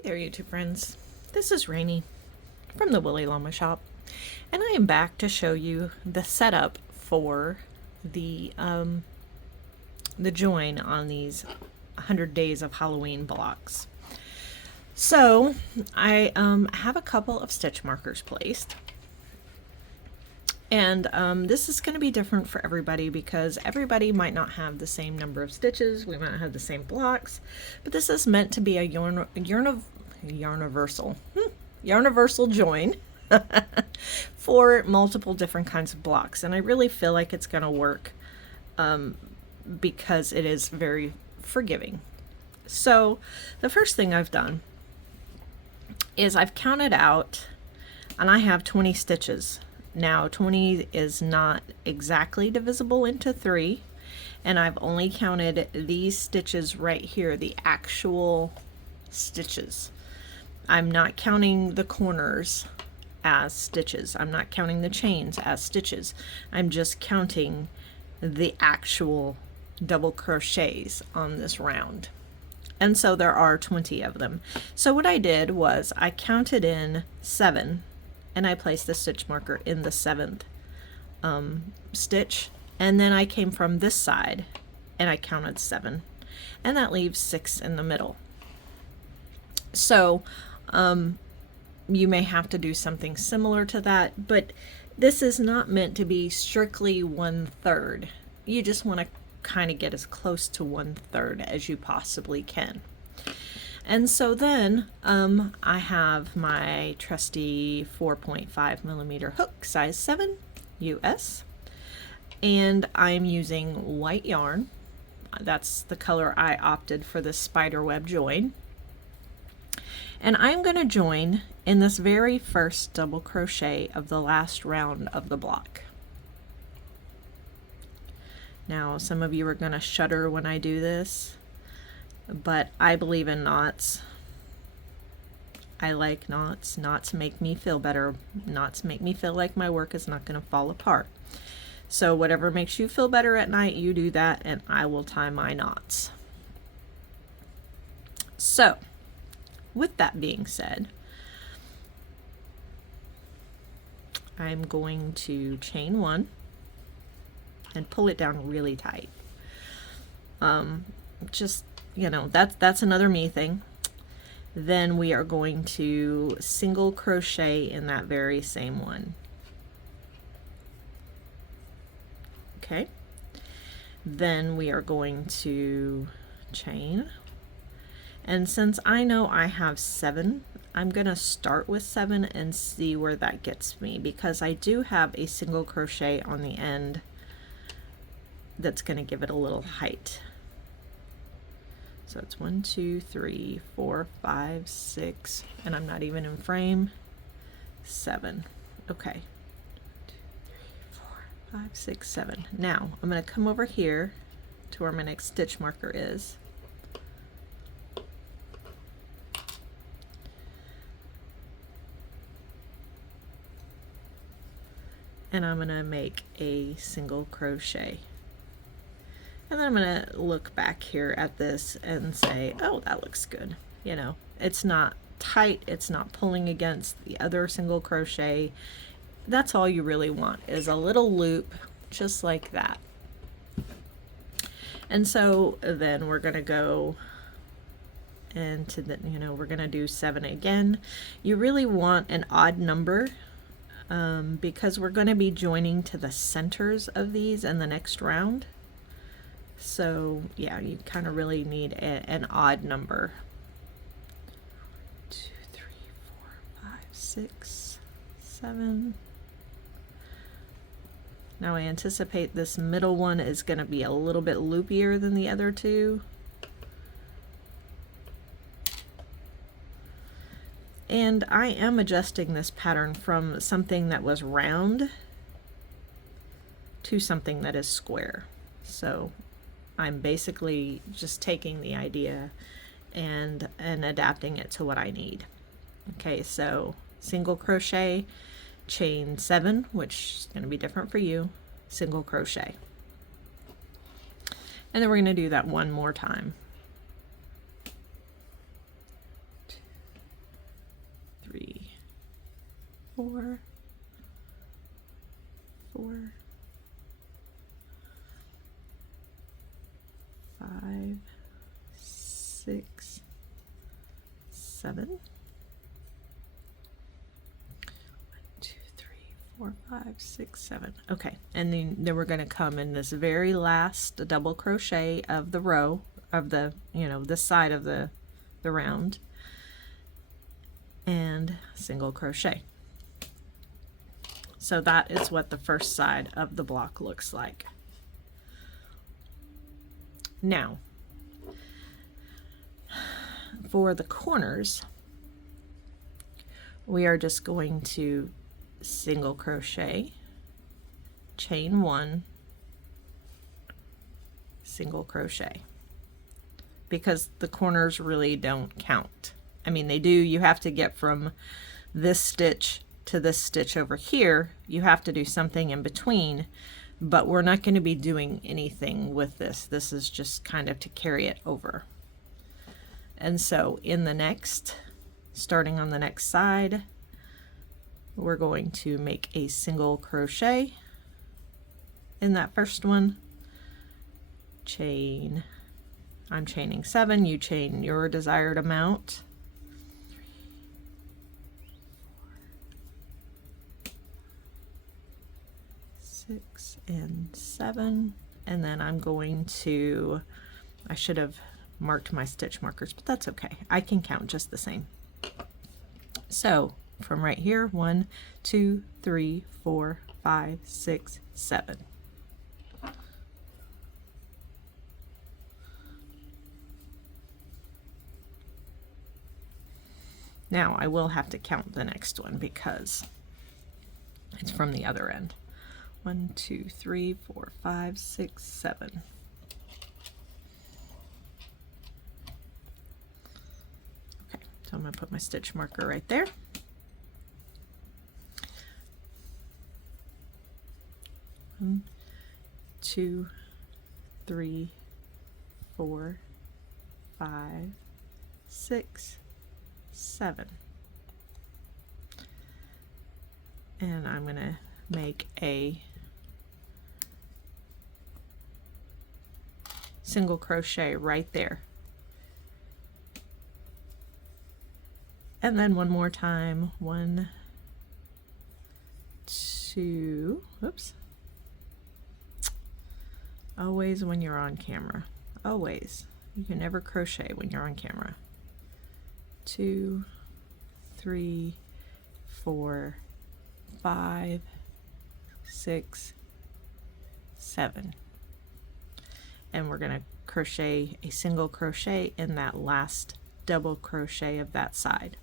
Hey there, YouTube friends. This is Rainy from the Willy Llama Shop, and I am back to show you the setup for the join on these 100 Days of Halloween blocks. So I have a couple of stitch markers placed. And this is going to be different for everybody because everybody might not have the same number of stitches. We might not have the same blocks, but this is meant to be a universal join for multiple different kinds of blocks. And I really feel like it's going to work because it is very forgiving. So the first thing I've done is I've counted out, and I have 20 stitches. Now 20 is not exactly divisible into 3, and I've only counted these stitches right here, the actual stitches. I'm not counting the corners as stitches. I'm not counting the chains as stitches. I'm just counting the actual double crochets on this round. And so there are 20 of them. So what I did was I counted in 7, and I placed the stitch marker in the 7th stitch, and then I came from this side and I counted 7, and that leaves 6 in the middle. So you may have to do something similar to that, but this is not meant to be strictly 1/3. You just want to kind of get as close to 1/3 as you possibly can. And so then I have my trusty 4.5mm hook, size 7 US, and I'm using white yarn. That's the color I opted for the spiderweb join. And I'm going to join in this very first double crochet of the last round of the block. Now, some of you are going to shudder when I do this, but I believe in knots. I like knots. Knots make me feel better. Knots make me feel like my work is not going to fall apart. So whatever makes you feel better at night, you do that, and I will tie my knots. So with that being said, I'm going to chain 1 and pull it down really tight. Just, you know, that's another me thing. Then we are going to single crochet in that very same one. Okay. Then we are going to chain. And since I know I have 7, I'm going to start with 7 and see where that gets me, because I do have a single crochet on the end that's going to give it a little height. So it's 1, 2, 3, 4, 5, 6, and I'm not even in frame. 7. Okay. 2, 3, 4, 5, 6, 7. Now I'm going to come over here to where my next stitch marker is. And I'm going to make a single crochet. And then I'm going to look back here at this and say, oh, that looks good. You know, it's not tight, it's not pulling against the other single crochet. That's all you really want, is a little loop just like that. And so then we're going to go into the, you know, we're going to do 7 again. You really want an odd number because we're going to be joining to the centers of these in the next round. So yeah, you kind of really need an odd number. 2, 3, 4, 5, 6, 7. Now I anticipate this middle one is going to be a little bit loopier than the other two. And I am adjusting this pattern from something that was round to something that is square. So I'm basically just taking the idea and adapting it to what I need. Okay, so single crochet, chain 7, which is going to be different for you, single crochet. And then we're going to do that one more time. 2, 4, 4, 5, 6, 7. 1, 2, 3, 4, 5, 6, 7. Okay, and then we're going to come in this very last double crochet of the row of the, this side of the round, and single crochet. So that is what the first side of the block looks like. Now, for the corners, we are just going to single crochet, chain 1, single crochet, because the corners really don't count. I mean, they do. You have to get from this stitch to this stitch over here. You have to do something in between, but we're not going to be doing anything with this. This is just kind of to carry it over. And so in the next, starting on the next side, we're going to make a single crochet in that first one, chain, I'm chaining 7, you chain your desired amount, 6 and 7, and then I'm going to, I should have marked my stitch markers, but that's okay, I can count just the same. So from right here, 1, 2, 3, 4, 5, 6, 7. Now I will have to count the next one because it's from the other end. 1, 2, 3, 4, 5, 6, 7. Okay, so I'm going to put my stitch marker right there. One, 2, 3, 4, 5, 6, 7. And I'm going to make a single crochet right there. And then one more time, 1, 2, whoops. Always when you're on camera, always. You can never crochet when you're on camera. 2, 3, 4, 5, 6, 7. And we're going to crochet a single crochet in that last double crochet of that side.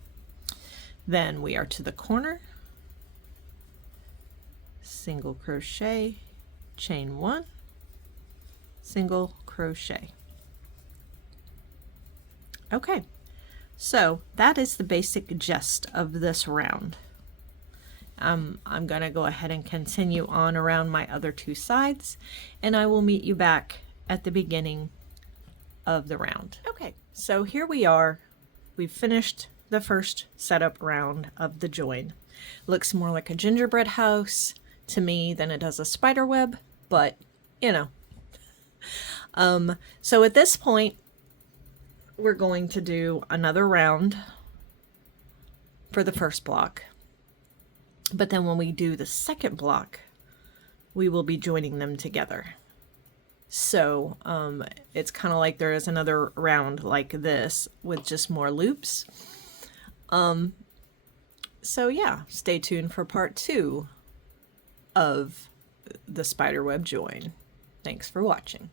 Then we are to the corner, single crochet, chain 1, single crochet. Okay, so that is the basic gist of this round. I'm going to go ahead and continue on around my other two sides, and I will meet you back at the beginning of the round. Okay, so here we are. We've finished the first setup round of the join. Looks more like a gingerbread house to me than it does a spider web, but you know. So at this point, we're going to do another round for the first block. But then when we do the second block, we will be joining them together. So it's kind of like there is another round like this with just more loops. So yeah, stay tuned for part 2 of the spiderweb join. Thanks for watching.